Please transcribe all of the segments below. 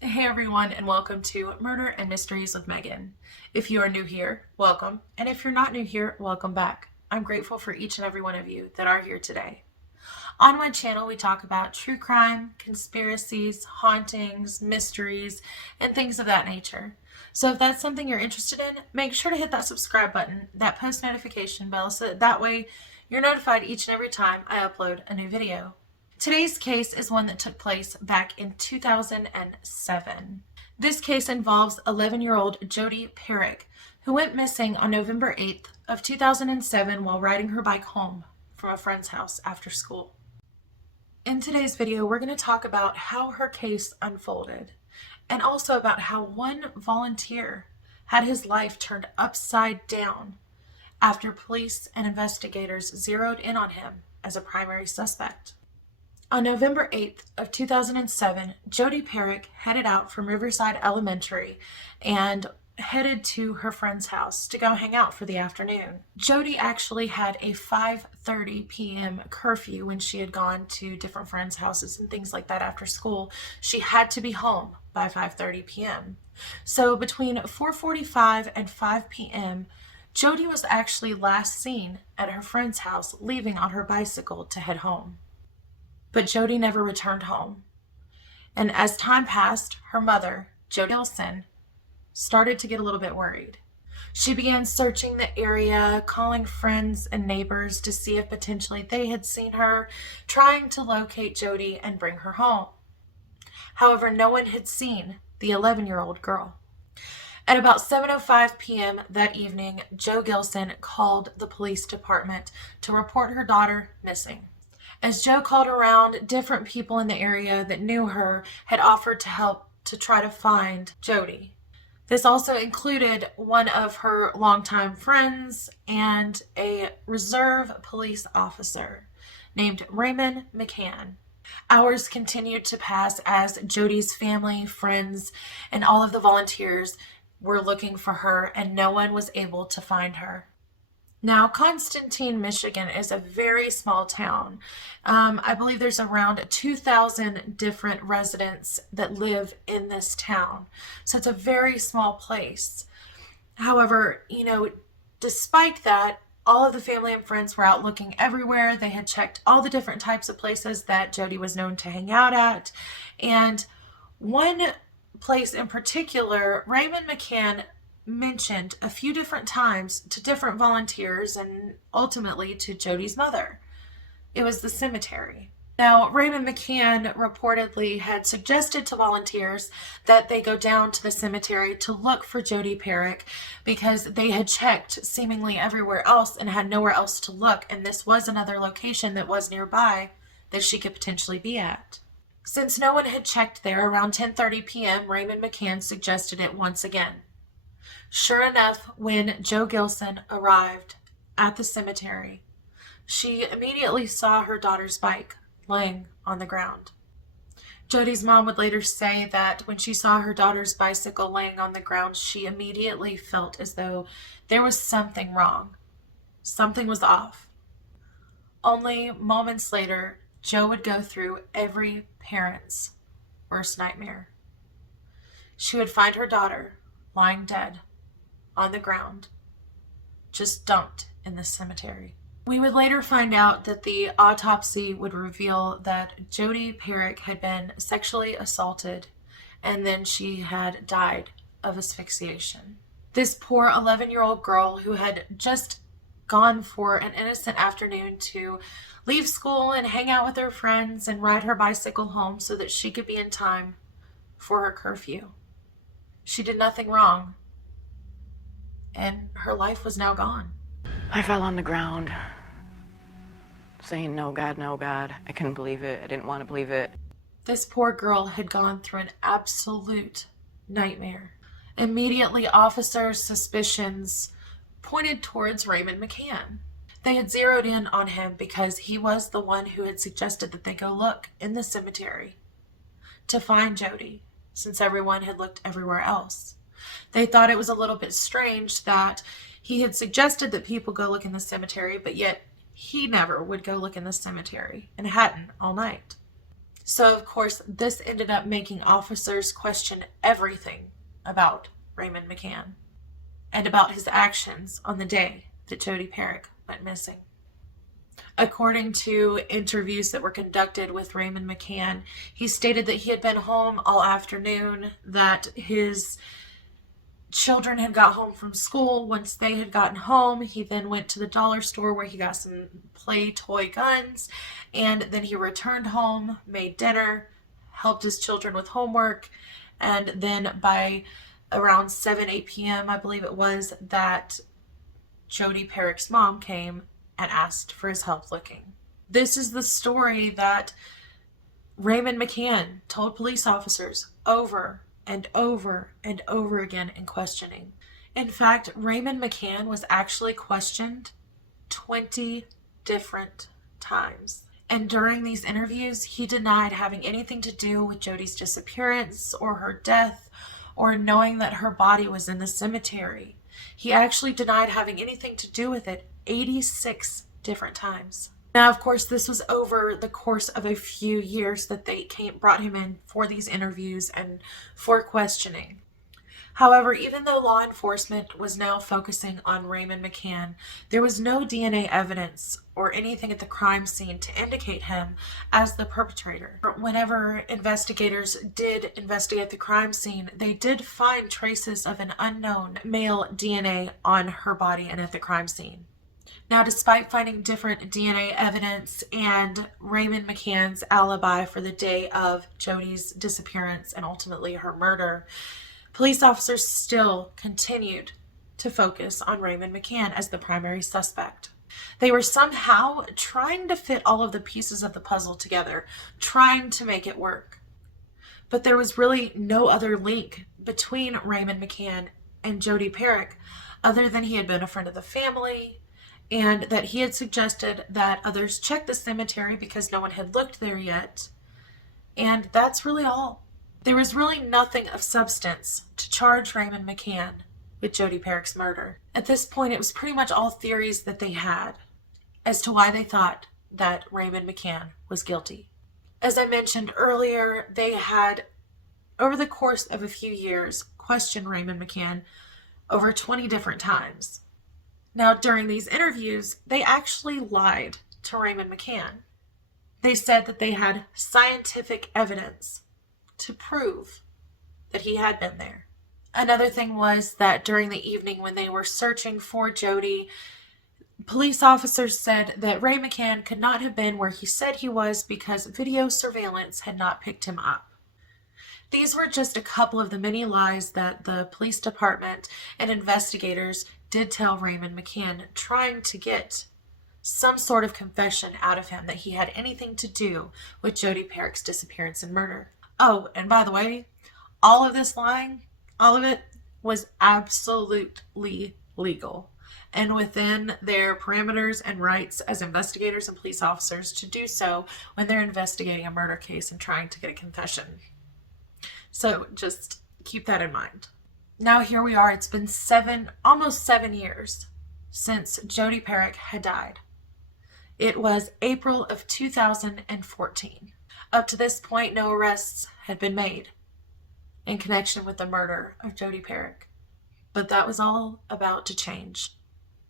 Hey everyone, and welcome to Murder and Mysteries with Megan. If you are new here, welcome. And if you're not new here, welcome back. I'm grateful for each and every one of you that are here today. On my channel, we talk about true crime, conspiracies, hauntings, mysteries, and things of that nature. So if that's something you're interested in, make sure to hit that subscribe button, that post notification bell, so that way you're notified each and every time I upload a new video. Today's case is one that took place back in 2007. This case involves 11-year-old Jodi Parrack, who went missing on November 8th of 2007 while riding her bike home from a friend's house after school. In today's video, we're going to talk about how her case unfolded and also about how one volunteer had his life turned upside down after police and investigators zeroed in on him as a primary suspect. On November 8th of 2007, Jodi Parrack headed out from Riverside Elementary and headed to her friend's house to go hang out for the afternoon. Jodi actually had a 5:30 p.m. curfew when she had gone to different friends' houses and things like that after school. She had to be home by 5:30 p.m. So between 4:45 and 5 p.m., Jodi was actually last seen at her friend's house leaving on her bicycle to head home. But Jodi never returned home. And as time passed, her mother, Jodi Gilson, started to get a little bit worried. She began searching the area, calling friends and neighbors to see if potentially they had seen her, trying to locate Jodi and bring her home. However, no one had seen the 11-year-old girl. At about 7:05 p.m. that evening, Jo Gilson called the police department to report her daughter missing. As Jo called around, different people in the area that knew her had offered to help to try to find Jodi. This also included one of her longtime friends and a reserve police officer named Raymond McCann. Hours continued to pass as Jodi's family, friends, and all of the volunteers were looking for her, and no one was able to find her. Now, Constantine, Michigan is a very small town. I believe there's around 2,000 different residents that live in this town. So it's a very small place. However, despite that, all of the family and friends were out looking everywhere. They had checked all the different types of places that Jodi was known to hang out at. And one place in particular, Raymond McCann mentioned a few different times to different volunteers and ultimately to Jodi's mother. It was the cemetery. Now, Raymond McCann reportedly had suggested to volunteers that they go down to the cemetery to look for Jodi Parrack because they had checked seemingly everywhere else and had nowhere else to look, and this was another location that was nearby that she could potentially be at. Since no one had checked there, around 10:30 p.m., Raymond McCann suggested it once again. Sure enough, when Jo Gilson arrived at the cemetery, she immediately saw her daughter's bike laying on the ground. Jodi's mom would later say that when she saw her daughter's bicycle laying on the ground, she immediately felt as though there was something wrong. Something was off. Only moments later, Jo would go through every parent's worst nightmare. She would find her daughter lying dead on the ground, just dumped in the cemetery. We would later find out that the autopsy would reveal that Jodi Parrack had been sexually assaulted and then she had died of asphyxiation. This poor 11-year-old girl who had just gone for an innocent afternoon to leave school and hang out with her friends and ride her bicycle home so that she could be in time for her curfew. She did nothing wrong, and her life was now gone. I fell on the ground, saying, "No, God, no, God." I couldn't believe it. I didn't want to believe it. This poor girl had gone through an absolute nightmare. Immediately, officers' suspicions pointed towards Raymond McCann. They had zeroed in on him because he was the one who had suggested that they go look in the cemetery to find Jodi, since everyone had looked everywhere else. They thought it was a little bit strange that he had suggested that people go look in the cemetery, but yet he never would go look in the cemetery and hadn't all night. So, of course, this ended up making officers question everything about Raymond McCann and about his actions on the day that Jodi Parrack went missing. According to interviews that were conducted with Raymond McCann, he stated that he had been home all afternoon, that his children had got home from school. Once they had gotten home, he then went to the dollar store where he got some play toy guns, and then he returned home, made dinner, helped his children with homework, and then by around 8 p.m., I believe it was, that Jodi Parrack's mom came and asked for his help looking. This is the story that Raymond McCann told police officers over and over and over again in questioning. In fact, Raymond McCann was actually questioned 20 different times. And during these interviews, he denied having anything to do with Jodi's disappearance or her death or knowing that her body was in the cemetery. He actually denied having anything to do with it 86 different times. Now, of course, this was over the course of a few years that they brought him in for these interviews and for questioning. However, even though law enforcement was now focusing on Raymond McCann, there was no DNA evidence or anything at the crime scene to indicate him as the perpetrator. Whenever investigators did investigate the crime scene, they did find traces of an unknown male DNA on her body and at the crime scene. Now, despite finding different DNA evidence and Raymond McCann's alibi for the day of Jodi's disappearance and ultimately her murder, police officers still continued to focus on Raymond McCann as the primary suspect. They were somehow trying to fit all of the pieces of the puzzle together, trying to make it work. But there was really no other link between Raymond McCann and Jodi Parrack other than he had been a friend of the family, and that he had suggested that others check the cemetery because no one had looked there yet. And that's really all. There was really nothing of substance to charge Raymond McCann with Jodi Parrack's murder. At this point, it was pretty much all theories that they had as to why they thought that Raymond McCann was guilty. As I mentioned earlier, they had, over the course of a few years, questioned Raymond McCann over 20 different times. Now, during these interviews, they actually lied to Raymond McCann. They said that they had scientific evidence to prove that he had been there. Another thing was that during the evening when they were searching for Jodi, police officers said that Ray McCann could not have been where he said he was because video surveillance had not picked him up. These were just a couple of the many lies that the police department and investigators did tell Raymond McCann, trying to get some sort of confession out of him that he had anything to do with Jodi Parrack's disappearance and murder. Oh, and by the way, all of this lying, all of it was absolutely legal and within their parameters and rights as investigators and police officers to do so when they're investigating a murder case and trying to get a confession. So just keep that in mind. Now here we are. It's been almost 7 years since Jodi Parrack had died. It was April of 2014. Up to this point, no arrests had been made in connection with the murder of Jodi Parrack. But that was all about to change.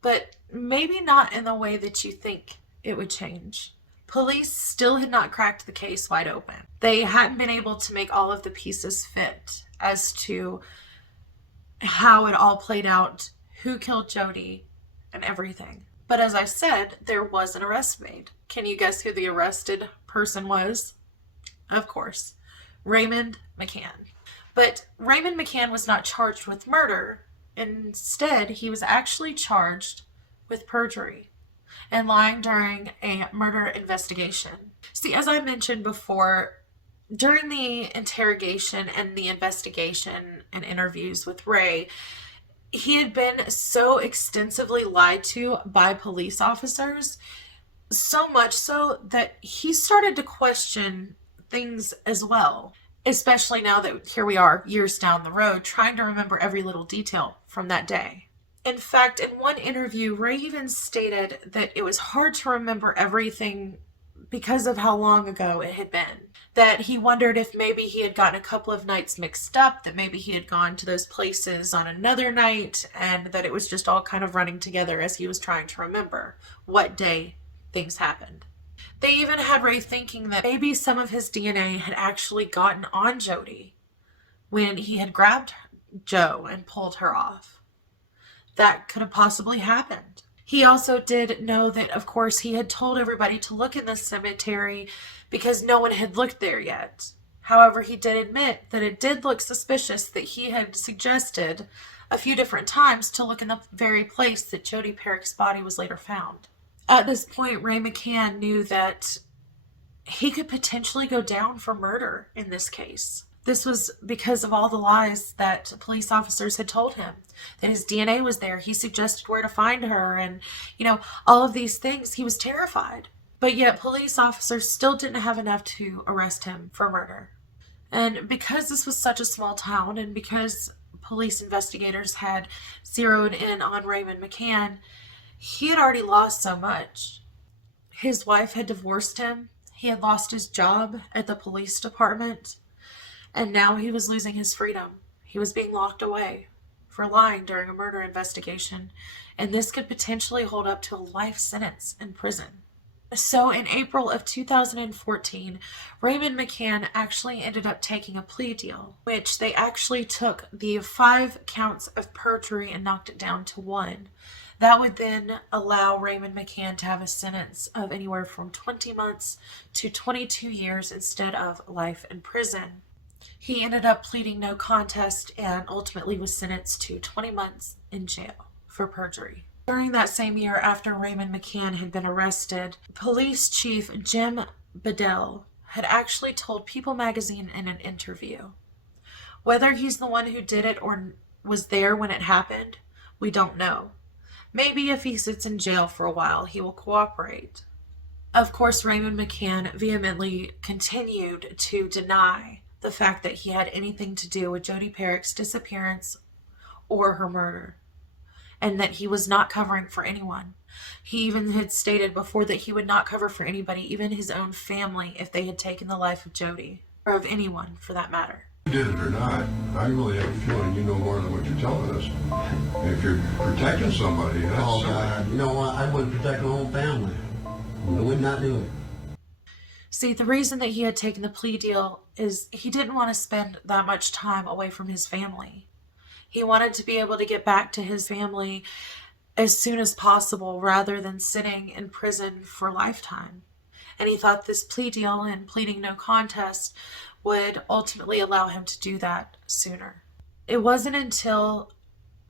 But maybe not in the way that you think it would change. Police still had not cracked the case wide open. They hadn't been able to make all of the pieces fit as to how it all played out, who killed Jodi, and everything. But as I said, there was an arrest made. Can you guess who the arrested person was? Of course, Raymond McCann. But Raymond McCann was not charged with murder. Instead, he was actually charged with perjury and lying during a murder investigation. See, as I mentioned before, during the interrogation and the investigation and interviews with Ray, he had been so extensively lied to by police officers, so much so that he started to question things as well, especially now that here we are years down the road trying to remember every little detail from that day. In fact, in one interview, Ray even stated that it was hard to remember everything because of how long ago it had been. That he wondered if maybe he had gotten a couple of nights mixed up, that maybe he had gone to those places on another night, and that it was just all kind of running together as he was trying to remember what day things happened. They even had Ray thinking that maybe some of his DNA had actually gotten on Jodi when he had grabbed Jo and pulled her off. That could have possibly happened. He also did know that, of course, he had told everybody to look in the cemetery because no one had looked there yet. However, he did admit that it did look suspicious that he had suggested a few different times to look in the very place that Jodi Parrack's body was later found. At this point, Ray McCann knew that he could potentially go down for murder in this case. This was because of all the lies that police officers had told him. That his DNA was there. He suggested where to find her and, all of these things. He was terrified. But yet police officers still didn't have enough to arrest him for murder. And because this was such a small town and because police investigators had zeroed in on Raymond McCann, he had already lost so much. His wife had divorced him. He had lost his job at the police department. And now he was losing his freedom. He was being locked away for lying during a murder investigation, and this could potentially hold up to a life sentence in prison. So in April of 2014, Raymond McCann actually ended up taking a plea deal, which they actually took the 5 counts of perjury and knocked it down to 1. That would then allow Raymond McCann to have a sentence of anywhere from 20 months to 22 years instead of life in prison. He ended up pleading no contest and ultimately was sentenced to 20 months in jail for perjury. During that same year, after Raymond McCann had been arrested, Police Chief Jim Bedell had actually told People magazine in an interview, whether he's the one who did it or was there when it happened, we don't know. Maybe if he sits in jail for a while, he will cooperate. Of course, Raymond McCann vehemently continued to deny the fact that he had anything to do with Jodi Parrack's disappearance or her murder, and that he was not covering for anyone. He even had stated before that he would not cover for anybody, even his own family, if they had taken the life of Jodi, or of anyone for that matter. Did it or not, I really have a feeling you know more than what you're telling us. If you're protecting somebody, that's... Oh, God. You know what? I wouldn't protect my whole family. I would not do it. See, the reason that he had taken the plea deal is he didn't want to spend that much time away from his family. He wanted to be able to get back to his family as soon as possible rather than sitting in prison for a lifetime. And he thought this plea deal and pleading no contest would ultimately allow him to do that sooner. It wasn't until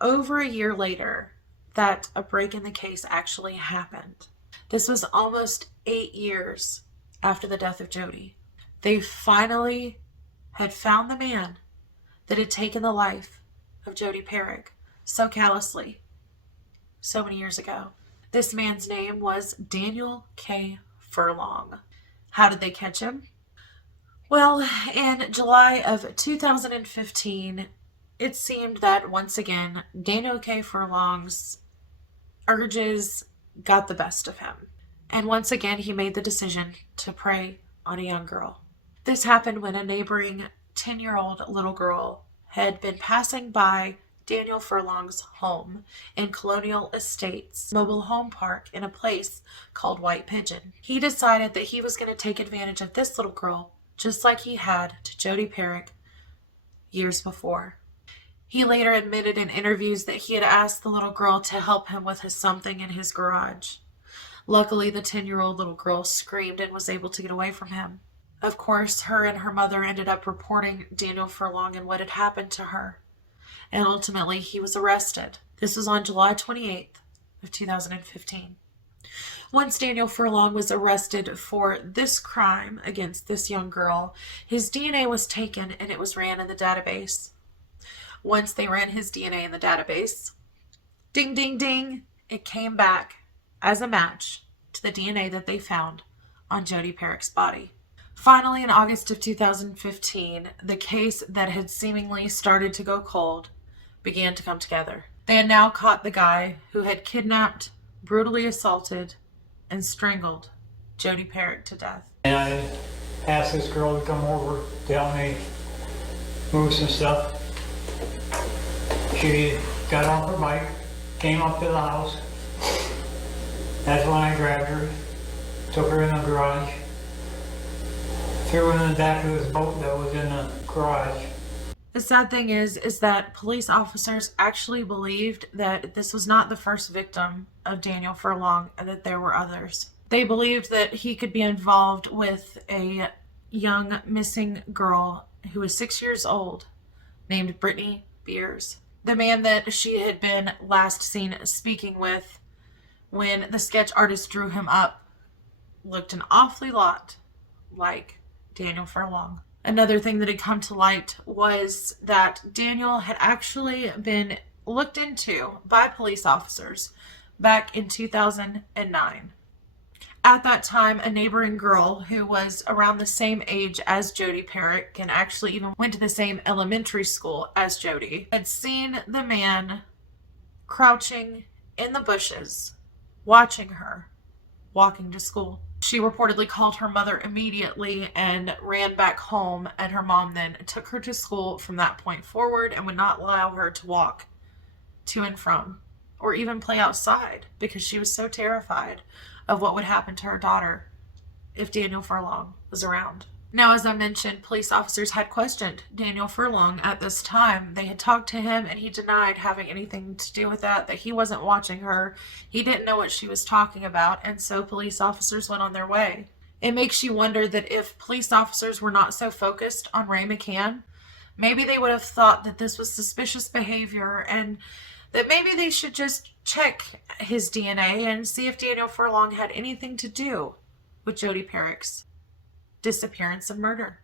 over a year later that a break in the case actually happened. This was almost 8 years after the death of Jodi. They finally had found the man that had taken the life of Jodi Parrack so callously so many years ago. This man's name was Daniel K. Furlong. How did they catch him? Well, in July of 2015, it seemed that once again, Daniel K. Furlong's urges got the best of him. And once again, he made the decision to prey on a young girl. This happened when a neighboring 10-year-old little girl had been passing by Daniel Furlong's home in Colonial Estates mobile home park in a place called White Pigeon. He decided that he was going to take advantage of this little girl just like he had to Jodi Parrack years before. He later admitted in interviews that he had asked the little girl to help him with something in his garage. Luckily, the 10-year-old little girl screamed and was able to get away from him. Of course, her and her mother ended up reporting Daniel Furlong and what had happened to her. And ultimately, he was arrested. This was on July 28th of 2015. Once Daniel Furlong was arrested for this crime against this young girl, his DNA was taken and it was ran in the database. Once they ran his DNA in the database, ding, ding, ding, it came back as a match to the DNA that they found on Jodi Parrack's body. Finally, in August of 2015, the case that had seemingly started to go cold began to come together. They had now caught the guy who had kidnapped, brutally assaulted, and strangled Jodi Parrack to death. And I asked this girl to come over to help me move some stuff. She got off her bike, came up to the house. That's when I grabbed her, took her in the garage, threw her in the back of this boat that was in the garage. The sad thing is that police officers actually believed that this was not the first victim of Daniel Furlong and that there were others. They believed that he could be involved with a young missing girl who was 6 years old named Brittany Beers. The man that she had been last seen speaking with when the sketch artist drew him up looked an awfully lot like Daniel Furlong. Another thing that had come to light was that Daniel had actually been looked into by police officers back in 2009. At that time, a neighboring girl who was around the same age as Jodi Parrack and actually even went to the same elementary school as Jodi had seen the man crouching in the bushes, watching her walking to school. She reportedly called her mother immediately and ran back home, and her mom then took her to school from that point forward and would not allow her to walk to and from or even play outside because she was so terrified of what would happen to her daughter if Daniel Furlong was around. Now, as I mentioned, police officers had questioned Daniel Furlong at this time. They had talked to him and he denied having anything to do with that he wasn't watching her. He didn't know what she was talking about, and so police officers went on their way. It makes you wonder that if police officers were not so focused on Ray McCann, maybe they would have thought that this was suspicious behavior and that maybe they should just check his DNA and see if Daniel Furlong had anything to do with Jodi Parrack's disappearance and murder.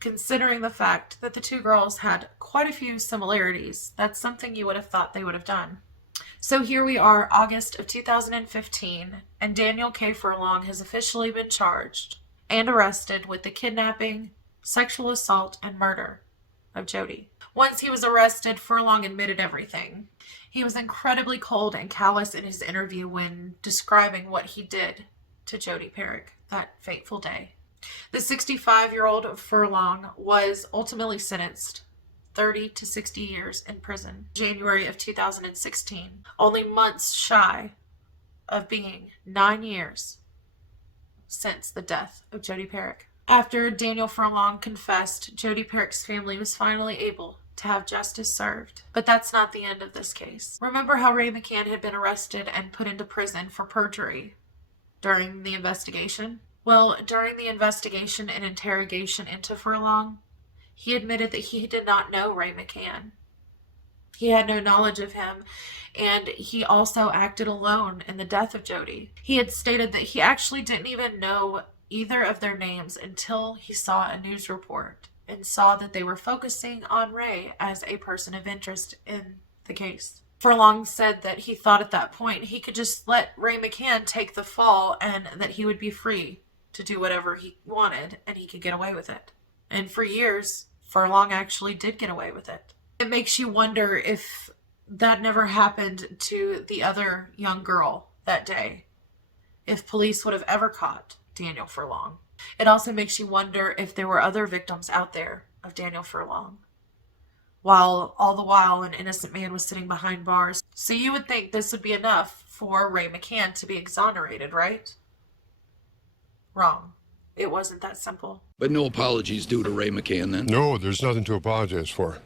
Considering the fact that the two girls had quite a few similarities, that's something you would have thought they would have done. So here we are, August of 2015, and Daniel K. Furlong has officially been charged and arrested with the kidnapping, sexual assault, and murder of Jodi. Once he was arrested, Furlong admitted everything. He was incredibly cold and callous in his interview when describing what he did to Jodi Parrack that fateful day. The 65-year-old Furlong was ultimately sentenced 30 to 60 years in prison, January of 2016, only months shy of being 9 years since the death of Jodi Parrack. After Daniel Furlong confessed, Jodi Parrack's family was finally able to have justice served. But that's not the end of this case. Remember how Ray McCann had been arrested and put into prison for perjury during the investigation? Well, during the investigation and interrogation into Furlong, he admitted that he did not know Ray McCann. He had no knowledge of him, and he also acted alone in the death of Jodi. He had stated that he actually didn't even know either of their names until he saw a news report and saw that they were focusing on Ray as a person of interest in the case. Furlong said that he thought at that point he could just let Ray McCann take the fall and that he would be free to do whatever he wanted and he could get away with it. And for years, Furlong actually did get away with it. It makes you wonder if that never happened to the other young girl that day, if police would have ever caught Daniel Furlong. It also makes you wonder if there were other victims out there of Daniel Furlong, while all the while an innocent man was sitting behind bars. So you would think this would be enough for Ray McCann to be exonerated, right? Wrong. It wasn't that simple. But no apologies due to Ray McCann then? No, there's nothing to apologize for.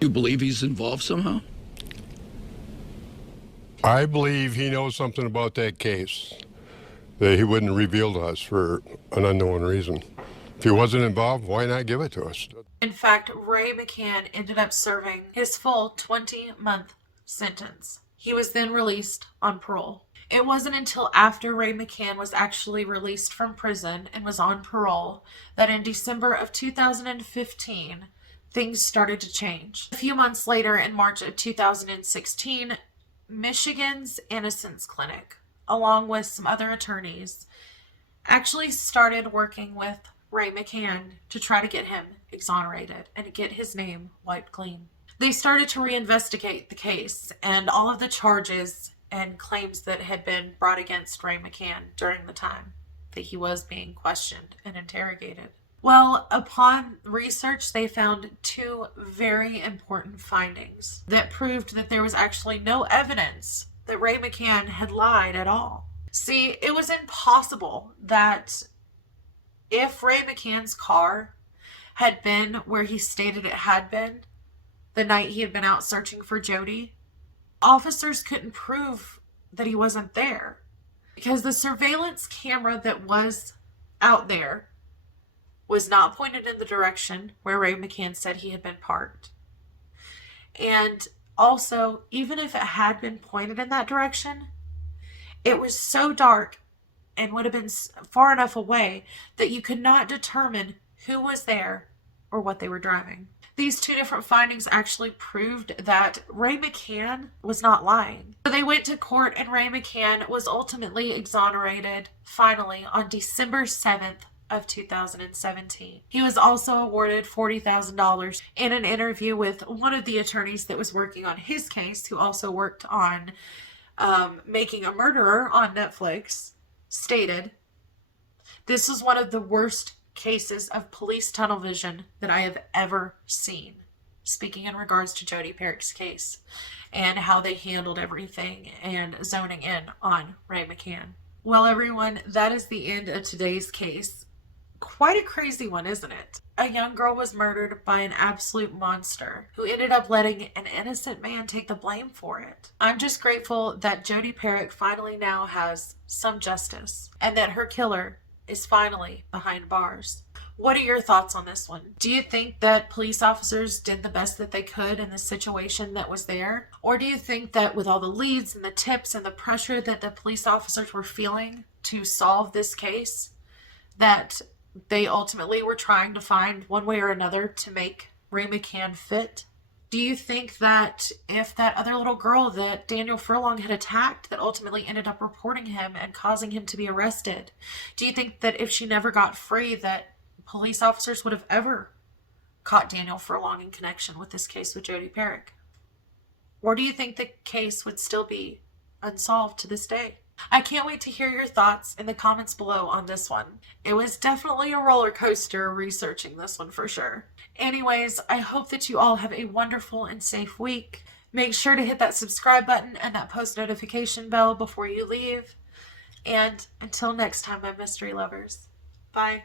You believe he's involved somehow? I believe he knows something about that case that he wouldn't reveal to us for an unknown reason. If he wasn't involved, why not give it to us? In fact, Ray McCann ended up serving his full 20-month sentence. He was then released on parole. It wasn't until after Ray McCann was actually released from prison and was on parole that in December of 2015, things started to change. A few months later, in March of 2016, Michigan's Innocence Clinic, along with some other attorneys, actually started working with Ray McCann to try to get him exonerated and to get his name wiped clean. They started to reinvestigate the case and all of the charges and claims that had been brought against Ray McCann during the time. that he was being questioned and interrogated. Well, upon research, they found two very important findings that proved that there was actually no evidence that Ray McCann had lied at all. See, it was impossible that if Ray McCann's car had been where he stated it had been the night he had been out searching for Jodi, officers couldn't prove that he wasn't there because the surveillance camera that was out there was not pointed in the direction where Ray McCann said he had been parked. And also, even if it had been pointed in that direction, it was so dark and would have been far enough away that you could not determine who was there or what they were driving. These two different findings actually proved that Ray McCann was not lying. So they went to court and Ray McCann was ultimately exonerated finally on December 7th of 2017. He was also awarded $40,000 in an interview with one of the attorneys that was working on his case, who also worked on Making a Murderer on Netflix, stated, "This is one of the worst cases of police tunnel vision that I have ever seen." Speaking in regards to Jodi Parrack's case and how they handled everything and zoning in on Ray McCann. Well, everyone, that is the end of today's case. Quite a crazy one, isn't it? A young girl was murdered by an absolute monster who ended up letting an innocent man take the blame for it. I'm just grateful that Jodi Parrack finally now has some justice and that her killer is finally behind bars. What are your thoughts on this one? Do you think that police officers did the best that they could in the situation that was there? Or do you think that with all the leads and the tips and the pressure that the police officers were feeling to solve this case, that they ultimately were trying to find one way or another to make Ray McCann fit? Do you think that if that other little girl that Daniel Furlong had attacked that ultimately ended up reporting him and causing him to be arrested, do you think that if she never got free that police officers would have ever caught Daniel Furlong in connection with this case with Jodi Parrack? Or do you think the case would still be unsolved to this day? I can't wait to hear your thoughts in the comments below on this one. It was definitely a roller coaster researching this one for sure. Anyways, I hope that you all have a wonderful and safe week. Make sure to hit that subscribe button and that post notification bell before you leave. And until next time, my mystery lovers. Bye.